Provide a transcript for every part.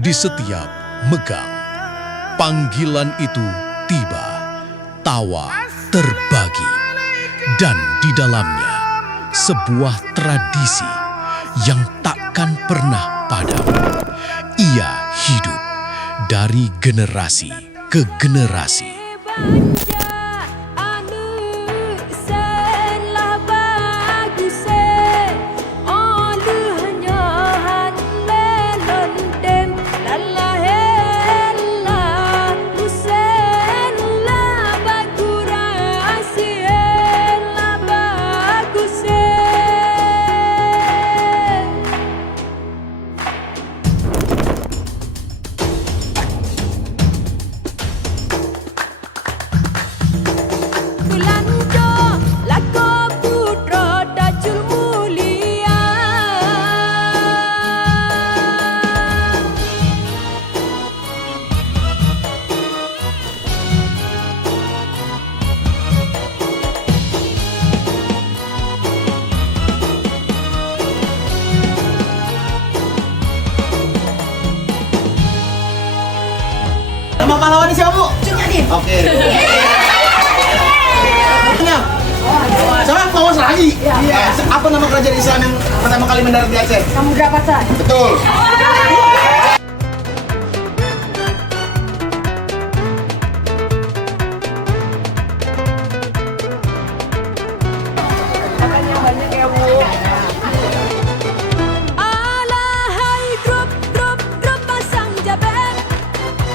di setiap megang. Panggilan itu tiba, tawa terbagi, dan di dalamnya sebuah tradisi yang takkan pernah padam. Ia hidup dari generasi ke generasi. Nama pahlawan ini siapa, Bu? Cut Nyadim. Oke. Sama Pawas lagi. Iya. Apa nama kerajaan Islam yang pertama kali mendarat di Aceh? Samudra Pasar. Betul. Makan yang banyak ya, Bu. Alahai grup pasang jabat,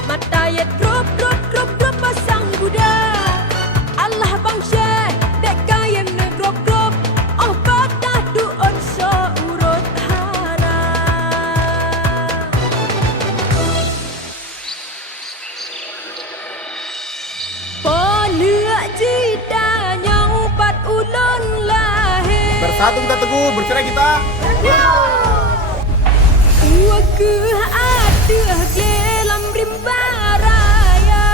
matayat grup pasang Buddha. Allah bang syekh dek kayem ne grup oh patah duon so urut hara. Ponua jida nyau pat ulun lahir. Bersatu kita teguh, bercerai kita. Waku aduh gelam rimba raya.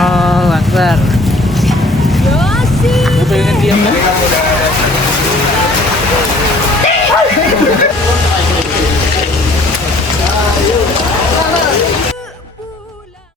Oh, Akbar.